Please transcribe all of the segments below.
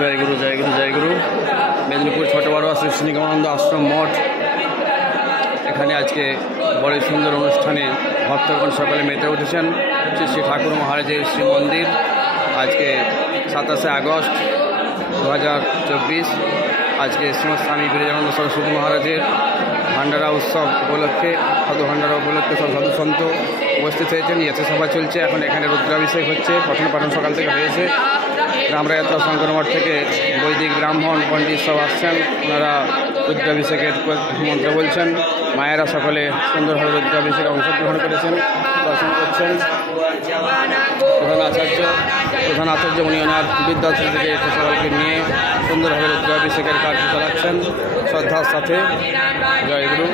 জয় গুরু জয় গুরু জয় গুরু। মেদিনীপুর ছোট বড় শ্রী শ্রীনিগমানন্দ আশ্রম মঠ, এখানে আজকে বড় সুন্দর অনুষ্ঠানে ভক্তগণ সকলে মেতে উঠেছেন। শ্রী শ্রী ঠাকুর মহারাজের শ্রী মন্দির আজকে 27শে আগস্ট 2024, আজকে শ্রীমৎ স্বামী বিরজানন্দ সরস্বতী মহারাজের ভান্ডারা উৎসব উপলক্ষে, সাধু ভান্ডারা উপলক্ষে সব সাধু সন্ত উপস্থিত হয়েছেন। ইয়াতে সভা চলছে এখন, এখানে রুদ্রাভিষেক হচ্ছে, পঠন পাঠন সকাল থেকে হয়েছে। রামরায়াত্রা শঙ্কর মঠ থেকে বৈদিক ব্রাহ্মণ পণ্ডিত সব আসছেন, ওনারা রুদ্রাভিষেকের মন্ত্র বলছেন। মায়েরা সকলে সুন্দরভাবে রুদ্রাভিষেকে অংশগ্রহণ করেছেন, দর্শন করছেন। প্রধান আচার্য উনি ওনার বিদ্যার্থী থেকে সকলকে নিয়ে সুন্দরভাবে রুদ্রাভিষেকের কাজ চালাচ্ছেন শ্রদ্ধার সাথে। জয় গুরু।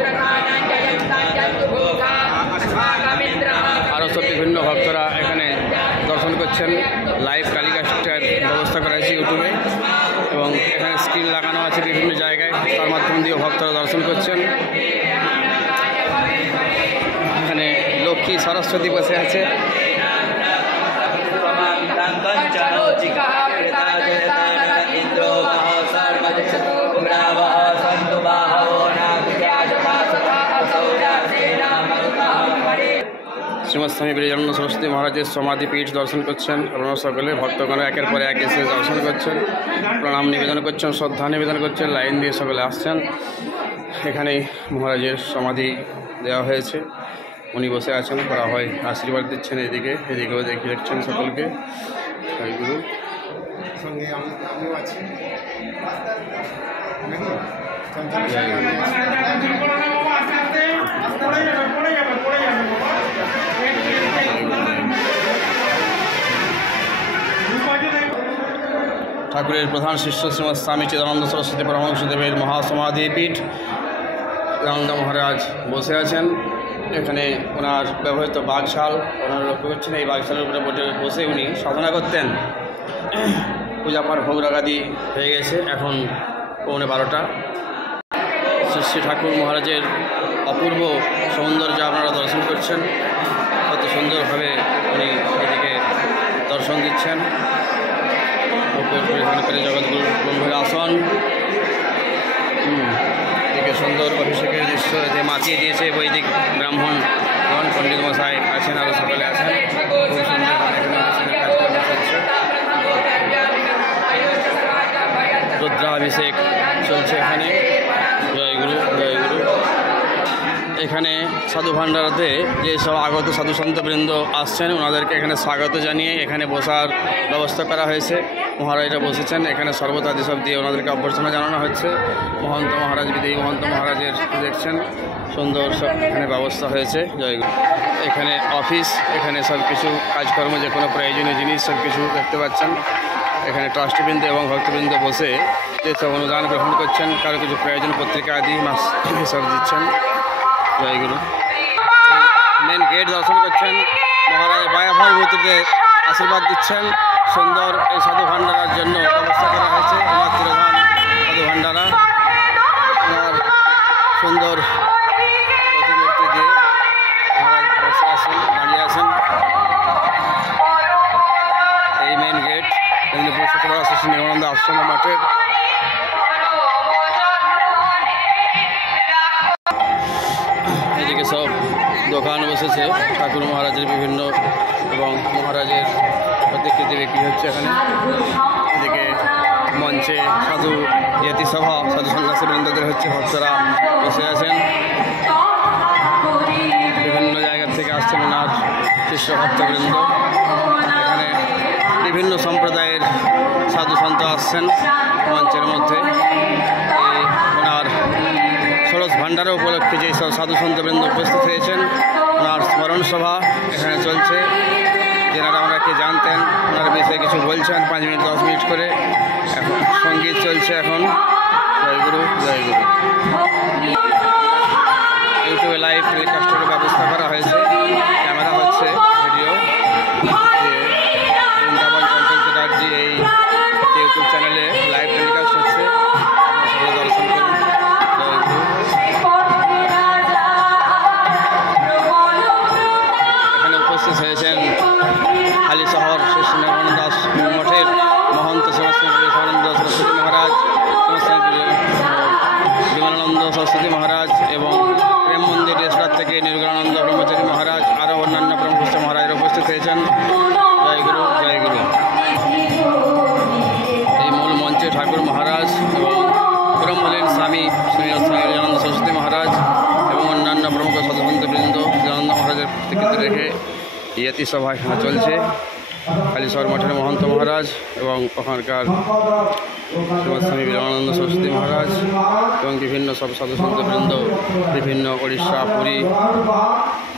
আরও সব বিভিন্ন ভক্তরা এখানে দর্শন করছেন। লাইভ কালিকাস্টের ব্যবস্থা করা হয়েছে ইউটিউবে, এবং এখানে স্ক্রিন লাগানো আছে বিভিন্ন জায়গায়, তার মাধ্যম দিয়ে ভক্তরা দর্শন করছেন। এখানে লক্ষ্মী সরস্বতী বসে আছে। শ্রীমৎ স্বামী বিরজানন্দ সরস্বতী মহারাজের সমাধিপীঠ দর্শন করছেন। আপনারা সকলে ভক্তগণ একের পর এক এসে দর্শন করছেন, প্রণাম নিবেদন করছেন, শ্রদ্ধা নিবেদন করছেন, লাইন দিয়ে সকলে আসছেন। এখানে মহারাজের সমাধি দেওয়া হয়েছে, উনি বসে আছেন, করা হয় আশীর্বাদ দিচ্ছেন। এদিকেও দেখিয়ে দেখছেন সকলকে। গুরু সঙ্গে আমিও আছি। ঠাকুরের প্রধান শিষ্য শ্রীমৎ স্বামী চিদানন্দ সরস্বতী পরমহংসদেবের মহাসমাধিপীঠ, রামদা মহারাজ বসে আছেন। এখানে ওনার ব্যবহৃত বাঘশাল ওনারা লক্ষ্য করছেন। এই বাঘশালের উপরে বসে উনি সাধনা করতেন। পূজাপাঠ ভোগরাগাদি হয়ে গেছে, এখন 11:15। শ্রী শ্রী ঠাকুর মহারাজের অপূর্ব সৌন্দর্য আপনারা দর্শন করছেন। কত সুন্দরভাবে উনি এদিকে দর্শন দিচ্ছেন। পরিধান করে জগৎগুরু ব্রহ্মের আসন, এদিকে সুন্দর অভিষেকের দৃশ্য যে মাতিয়ে দিয়েছে বৈদিক ব্রাহ্মণ পণ্ডিত মশাই আছেন, আরও সকলে আছেন। খুব সুন্দরভাবে এখানে কাজকর্ম চলছে। রুদ্রাভিষেক চলছে এখানে। জয় গুরু জয় গুরু। এখানে সাধু ভান্ডারাতে যেসব আগত সাধু সন্তবৃন্দ আসছেন, ওনাদেরকে এখানে স্বাগত জানিয়ে এখানে বসার ব্যবস্থা করা হয়েছে। মহারাজরা বসেছেন, এখানে সর্বতাদি সব দিয়ে ওনাদেরকে অভ্যর্থনা জানানো হচ্ছে। মহন্ত মহারাজ, বিদেয়ী মহন্ত মহারাজের দেখছেন সুন্দর সব এখানে ব্যবস্থা হয়েছে। জয়গুরু। এখানে অফিস, এখানে সব কিছু কাজকর্ম, যে কোনো প্রয়োজনীয় জিনিস সব কিছু দেখতে পাচ্ছেন। এখানে ট্রাস্টবৃন্দ এবং ভক্তবৃন্দ বসে যেসব অনুদান গ্রহণ করছেন, কারো কিছু প্রয়োজন পত্রিকা আদি মাস সব দিচ্ছেন। জয়গুরু। মেন গেট দর্শন করছেন, মহারাজ বায়াভাই মূর্তিতে আশীর্বাদ দিচ্ছেন। সুন্দর এই সাধু ভান্ডারার জন্য ব্যবস্থা করা হয়েছে। আমার তিরোধান সাধু ভান্ডারা, ওনার সুন্দর প্রতিমূর্তি দিয়ে মহারাজ বসে আছেন, দাঁড়িয়ে আছেন। এই মেন গেট মেদিনীপুর শুক্রবার শ্রী শ্রীনিগমানন্দ আশ্রম মঠের। এদিকে সব দোকান বসেছে ঠাকুর মহারাজের বিভিন্ন, এবং মহারাজের প্রতিকৃতি বিক্রি হচ্ছে এখানে। এদিকে মঞ্চে সাধু জ্ঞাতি সভা, সাধু সন্ন্যাসী বৃন্দদের হচ্ছে, ভক্তরা বসে আছেন। বিভিন্ন জায়গা থেকে আসছেন ওনার শিষ্য ভক্তবৃন্দ। এখানে বিভিন্ন সম্প্রদায়ের সাধু সন্ত আসছেন মঞ্চের মধ্যে। এই ওনার ষোড়শ ভান্ডারা উপলক্ষে যেসব সাধু সন্তবৃন্দ উপস্থিত হয়েছেন, ওনার স্মরণ সভা এখানে চলছে। যেনারা ওনাকে জানতেন, ওনার বিষয়ে কিছু বলছেন 5 মিনিট 10 মিনিট করে। এখন সঙ্গীত চলছে এখন। জয়গুরু জয়গুরু। ইউটিউবে লাইভ টেলিকাস্টের ব্যবস্থা করা হয়েছে, ক্যামেরা হচ্ছে, ভিডিও বৃন্দাবন চঞ্চল চ্যাটার্জি এই ইউটিউব চ্যানেলে লাইভ টেলিকাস্ট হচ্ছে, আপনারা দর্শন করুন। জয়গুরু। এখানে উপস্থিত হয়েছেন হালি শহর শ্রী শ্রীনিগমানন্দ মঠের মহন্ত শ্রী মাধবানন্দ সরস্বতী মহারাজ, বিমলানন্দ সরস্বতী মহারাজ এবং প্রেম মন্দির রেস্তোরাঁ থেকে নির্গুণানন্দ ব্রহ্মচারী মহারাজ আরও অন্যান্য প্রমুখ মহারাজরা উপস্থিত হয়েছেন। জয় গুরু, জয় গুরু। এই মূল মঞ্চে ঠাকুর মহারাজ এবং ব্রহ্মলীন স্বামী শ্রী নিরঞ্জনানন্দ সরস্বতী মহারাজ এবং অন্যান্য প্রমুখ সাধুসন্তবৃন্দ নিরঞ্জন মহারাজের প্রতিকৃতি রেখে ইয়তি সভা এখানে চলছে। কালীশ্বর মঠের মহন্ত মহারাজ এবং ওখানকার স্বামী বিবেকানন্দ সরস্বতী মহারাজ এবং বিভিন্ন সব সাধুসন্তবৃন্দ বিভিন্ন উড়িষ্যা, পুরী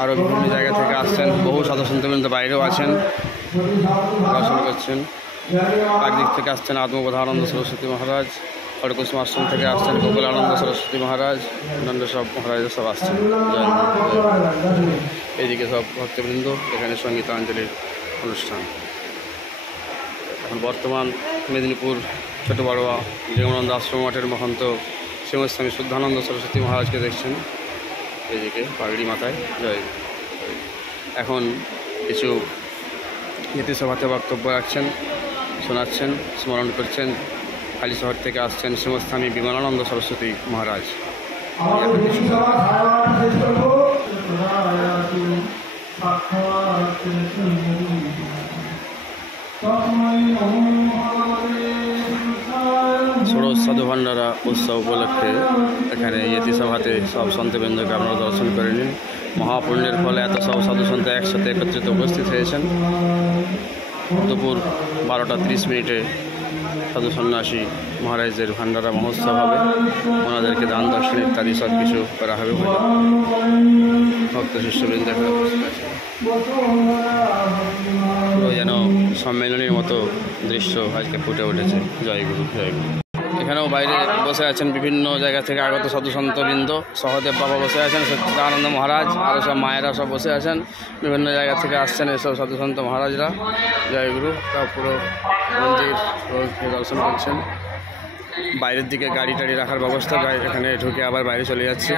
আরও বিভিন্ন জায়গা থেকে আসছেন। বহু সাধুসন্তবৃন্দ বাইরেও আছেন, দর্শন করছেন। কাকদ্বীপ থেকে আসছেন আত্মবোধানন্দ সরস্বতী মহারাজ, খড়কুসুম আশ্রম থেকে আসছেন গোকুলানন্দ সরস্বতী মহারাজ, অন্যান্য সব মহারাজ সব আসছেন। এইদিকে সব ভক্তবৃন্দ, এখানে সঙ্গীতাঞ্জলির অনুষ্ঠান। এখন বর্তমান মেদিনীপুর ছোট বড়োয়া জীবনানন্দ আশ্রম মঠের মহন্ত শ্রীমস্বামী শুদ্ধানন্দ সরস্বতী মহারাজকে দেখছেন এদিকে পাগড়ি মাথায়। জয়। এখন কিছু নীতিসভাতে বক্তব্য রাখছেন, শোনাচ্ছেন, স্মরণ করছেন। কালী শহর থেকে আসছেন শ্রীমস্বামী বিমলানন্দ সরস্বতী মহারাজ। ষোড়শ সাধু ভান্ডারা উৎসব উপলক্ষে এখানে ইয়তি সভাতে সব সন্তবৃন্দকে আপনারা দর্শন করে নিন। মহাপুণ্যের ফলে এত সব সাধু সন্ত একসাথে একত্রিত উপস্থিত হয়েছেন। দুপুর 12টা 30 মিনিটে সাধু সন্ন্যাসী মহারাজদের ভান্ডারা মহোৎসব হবে। ওনাদেরকে দান দর্শন ইত্যাদি সব কিছু করা হবে বলে ভক্ত শিষ্যবৃন্দ এখানে উপস্থিত আছে। যেন সম্মেলনের মতো দৃশ্য আজকে ফুটে উঠেছে। জয় গুরু, জয় গুরু। এখানেও বাইরে বসে আছেন বিভিন্ন জায়গা থেকে আগত সাধুসন্তবৃন্দ। সহদেব বাবা বসে আছেন, সচ্চিদানন্দ মহারাজ, আরও সব মায়েরা সব বসে আছেন। বিভিন্ন জায়গা থেকে আসছেন এসব সাধুসন্ত মহারাজরা। জয় গুরু। পুরো মন্দির দর্শন করছেন। বাইরের দিকে গাড়ি টাড়ি রাখার ব্যবস্থা, এখানে ঢুকে আবার বাইরে চলে যাচ্ছে।